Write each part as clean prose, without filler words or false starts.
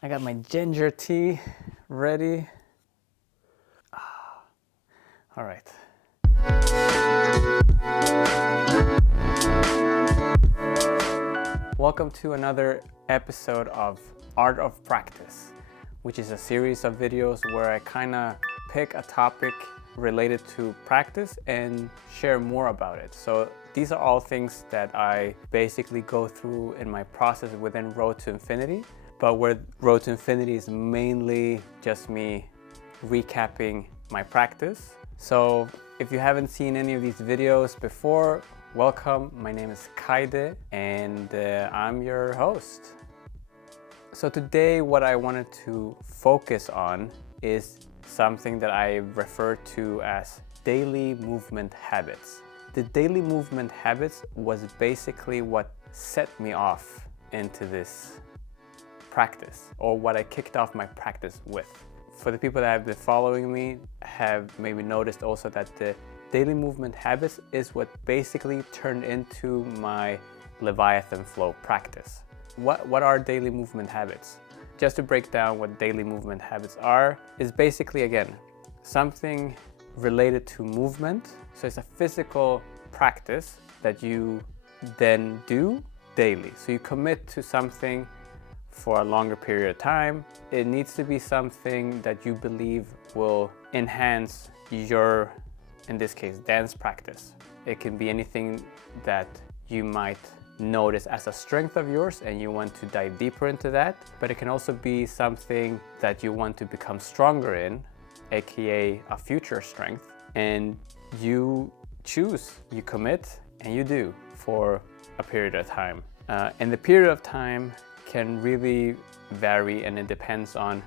I got my ginger tea ready. All right. Welcome to another episode of Art of Practice, which is a series of videos where I kind of pick a topic related to practice and share more about it. So these are all things that I basically go through in my process within Road to Infinity, but where Road to Infinity is mainly just me recapping my practice. So if you haven't seen any of these videos before, welcome. My name is Kaide and I'm your host. So today what I wanted to focus on is something that I refer to as daily movement habits. The daily movement habits was basically what set me off into this practice, or what I kicked off my practice with. For the people that have been following me have maybe noticed also that the daily movement habits is what basically turned into my Leviathan flow practice. What are daily movement habits? Just to break down what daily movement habits are, is basically, again, something related to movement. So it's a physical practice that you then do daily. So you commit to something for a longer period of time. It needs to be something that you believe will enhance your, in this case, dance practice. It can be anything that you might notice as a strength of yours and you want to dive deeper into that, but it can also be something that you want to become stronger in, aka a future strength, and you choose, you commit, and you do for a period of time. And the period of time can really vary, and it depends on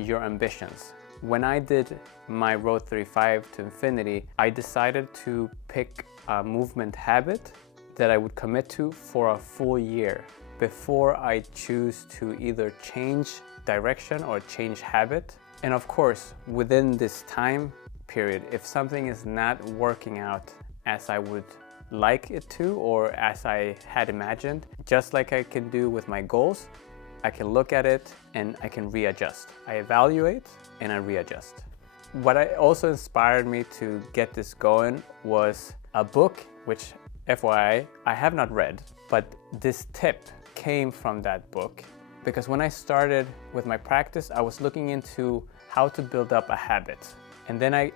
your ambitions. When I did my Road 35 to Infinity, I decided to pick a movement habit that I would commit to for a full year before I choose to either change direction or change habit. And of course, within this time period, if something is not working out as I would like it to or as I had imagined, just like I can do with my goals, I can look at it and I can readjust. I evaluate and I readjust. What also inspired me to get this going was a book, which FYI, I have not read, but this tip came from that book. Because when I started with my practice, I was looking into how to build up a habit. And then I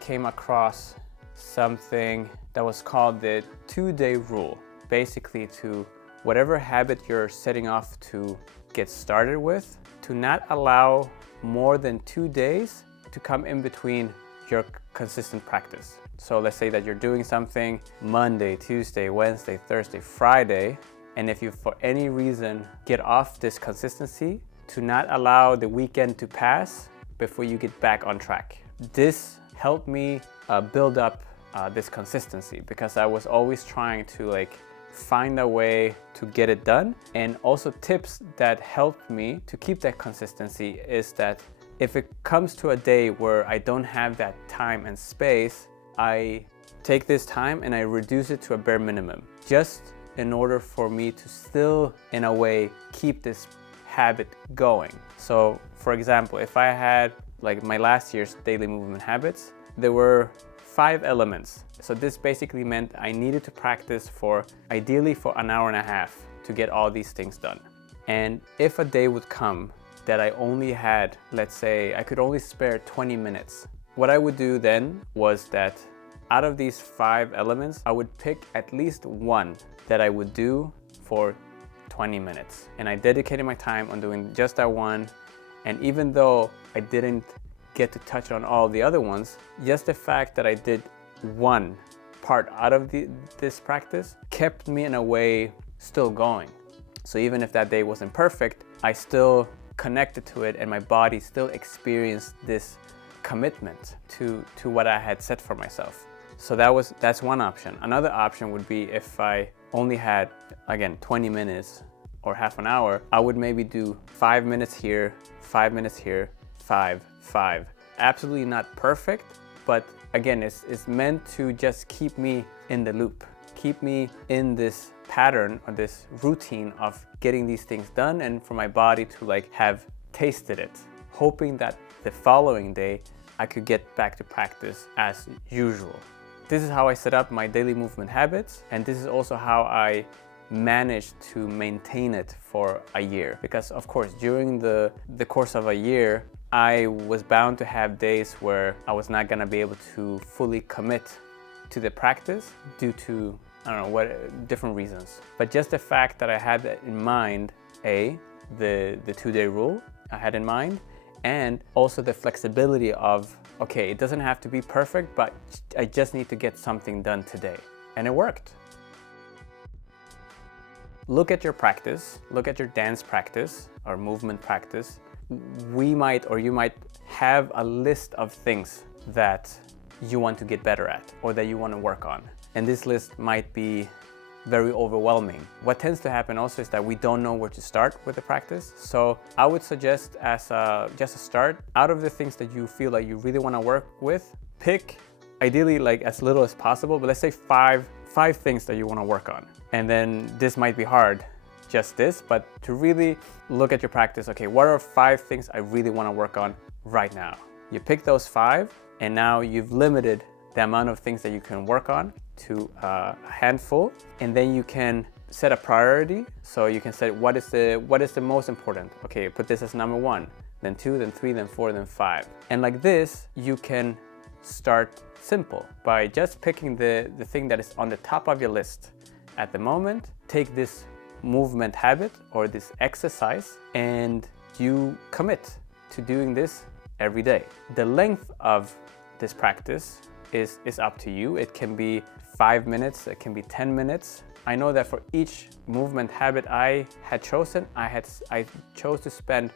came across something that was called the 2-day rule. Basically, to whatever habit you're setting off to get started with, to not allow more than 2 days to come in between your consistent practice. So let's say that you're doing something Monday, Tuesday, Wednesday, Thursday, Friday, and if you for any reason get off this consistency, to not allow the weekend to pass before you get back on track. This helped me build up this consistency, because I was always trying to find a way to get it done. And also tips that helped me to keep that consistency is that if it comes to a day where I don't have that time and space, I take this time and I reduce it to a bare minimum, just in order for me to still, in a way, keep this habit going. So for example, if I had my last year's daily movement habits, there were 5 elements. So this basically meant I needed to practice ideally for an hour and a half to get all these things done. And if a day would come that I only had, let's say, I could only spare 20 minutes, what I would do then was that out of these 5 elements, I would pick at least one that I would do for 20 minutes. And I dedicated my time on doing just that one. And even though I didn't get to touch on all the other ones, just the fact that I did one part out of this practice kept me in a way still going. So even if that day wasn't perfect, I still connected to it and my body still experienced this commitment to what I had set for myself. So that's one option. Another option would be if I only had, again, 20 minutes or half an hour, I would maybe do 5 minutes here, 5 minutes here, 5. Absolutely not perfect, but again, it's meant to just keep me in the loop, keep me in this pattern or this routine of getting these things done, and for my body to have tasted it, hoping that the following day I could get back to practice as usual. This is how I set up my daily movement habits, and this is also how I managed to maintain it for a year. Because of course, during the course of a year, I was bound to have days where I was not gonna be able to fully commit to the practice due to, I don't know, what different reasons. But just the fact that I had that in mind, the 2-day rule I had in mind, and also the flexibility of, okay, it doesn't have to be perfect, but I just need to get something done today. And it worked. Look at your practice, look at your dance practice or movement practice. You might have a list of things that you want to get better at or that you want to work on. And this list might be very overwhelming. What tends to happen also is that we don't know where to start with the practice. So I would suggest as just a start, out of the things that you feel like you really want to work with, pick ideally like as little as possible, but let's say five things that you want to work on. And then this might be hard, just this, but to really look at your practice, okay, what are 5 things I really want to work on right now? You pick those 5, and now you've limited the amount of things that you can work on to a handful, and then you can set a priority. So you can set what is the most important. Okay, put this as number 1, then 2, then 3, then 4, then 5. And like this, you can start simple by just picking the thing that is on the top of your list at the moment. Take this movement habit or this exercise and you commit to doing this every day. The length of this practice is up to you. It can be 5 minutes, it can be 10 minutes. I know that for each movement habit I had chosen, I chose to spend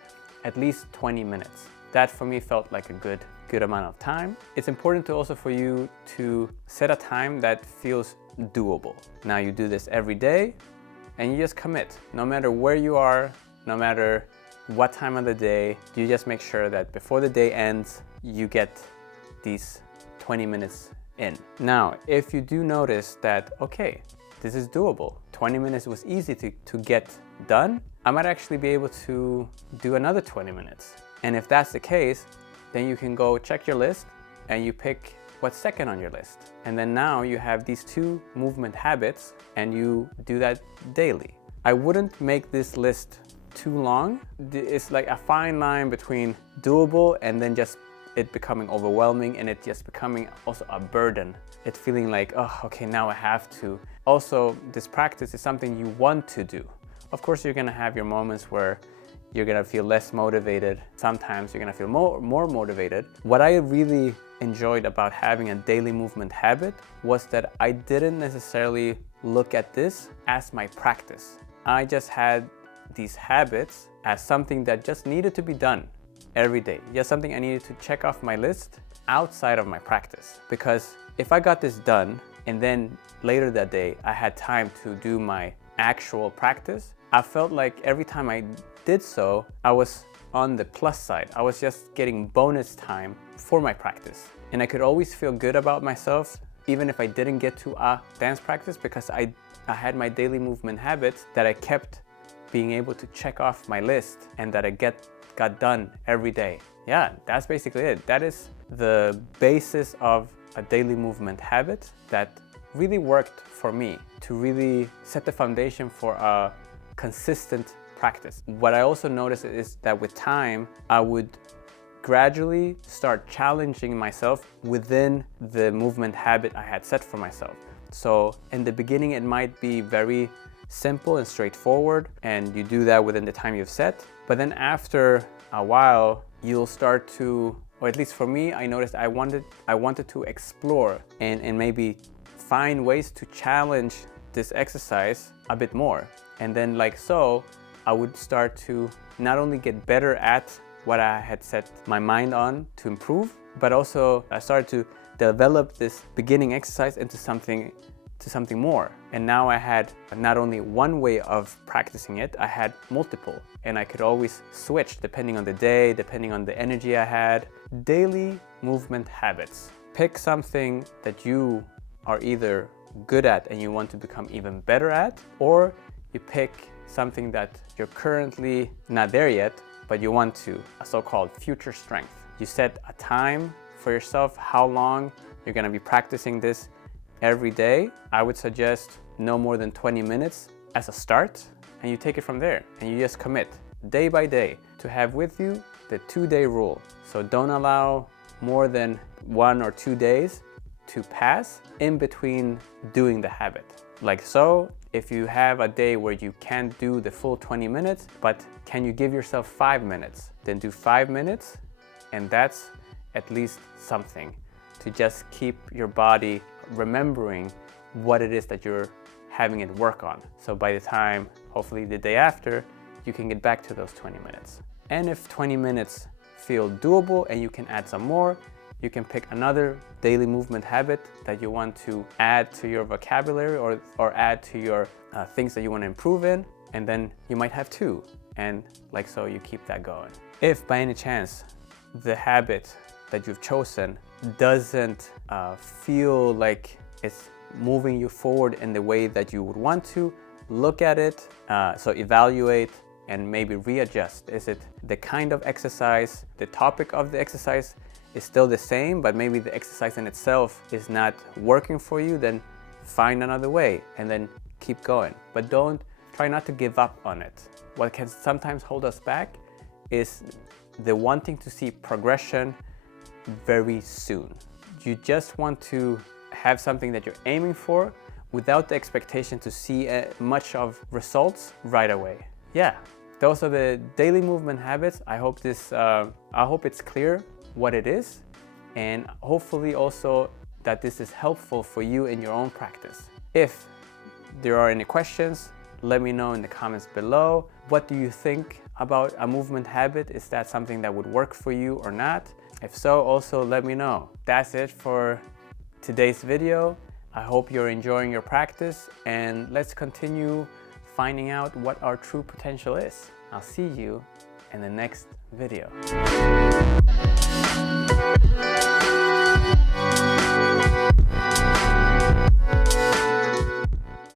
at least 20 minutes. That for me felt like a good amount of time. It's important to also for you to set a time that feels doable. Now you do this every day and you just commit. No matter where you are, no matter what time of the day, you just make sure that before the day ends, you get these 20 minutes in. Now, if you do notice that, okay, this is doable, 20 minutes was easy to get done, I might actually be able to do another 20 minutes. And if that's the case, then you can go check your list and you pick what's second on your list. And then now you have these 2 movement habits and you do that daily. I wouldn't make this list too long. It's like a fine line between doable and then just it becoming overwhelming and it just becoming also a burden. It's feeling like, oh, okay, now I have to. Also, this practice is something you want to do. Of course, you're gonna have your moments where you're gonna feel less motivated. Sometimes you're gonna feel more motivated. What I really enjoyed about having a daily movement habit was that I didn't necessarily look at this as my practice. I just had these habits as something that just needed to be done every day. Just something I needed to check off my list outside of my practice. Because if I got this done and then later that day I had time to do my actual practice, I felt like every time I did so, I was on the plus side. I was just getting bonus time for my practice. And I could always feel good about myself, even if I didn't get to a dance practice, because I had my daily movement habits that I kept being able to check off my list and that I got done every day. Yeah, that's basically it. That is the basis of a daily movement habit that really worked for me to really set the foundation for a consistent practice. What I also noticed is that with time, I would gradually start challenging myself within the movement habit I had set for myself. So in the beginning, it might be very simple and straightforward, and you do that within the time you've set. But then after a while, you'll start to, or at least for me, I noticed I wanted to explore and maybe find ways to challenge this exercise a bit more. And then like so, I would start to not only get better at what I had set my mind on to improve, but also I started to develop this beginning exercise into something more. And now I had not only one way of practicing it, I had multiple. And I could always switch depending on the day, depending on the energy I had. Daily movement habits. Pick something that you are either good at and you want to become even better at, or you pick something that you're currently not there yet, but you want to, a so-called future strength. You set a time for yourself, how long you're gonna be practicing this every day. I would suggest no more than 20 minutes as a start, and you take it from there, and you just commit day by day to have with you the 2-day rule. So don't allow more than 1 or 2 days to pass in between doing the habit. Like so, if you have a day where you can't do the full 20 minutes, but can you give yourself 5 minutes? Then do 5 minutes, and that's at least something to just keep your body remembering what it is that you're having it work on. So by the time, hopefully the day after, you can get back to those 20 minutes. And if 20 minutes feel doable and you can add some more, you can pick another daily movement habit that you want to add to your vocabulary or add to your things that you want to improve in, and then you might have 2, and like so you keep that going. If by any chance the habit that you've chosen doesn't feel like it's moving you forward in the way that you would want to, look at it, so evaluate and maybe readjust. Is it the kind of exercise, the topic of the exercise is still the same, but maybe the exercise in itself is not working for you? Then find another way and then keep going. But try not to give up on it. What can sometimes hold us back is the wanting to see progression very soon. You just want to have something that you're aiming for without the expectation to see much of results right away. Yeah, those are the daily movement habits. I hope it's clear what it is, and hopefully also that this is helpful for you in your own practice. If there are any questions, let me know in the comments below. What do you think about a movement habit? Is that something that would work for you or not? If so, also let me know. That's it for today's video. I hope you're enjoying your practice, and let's continue finding out what our true potential is. I'll see you in the next video.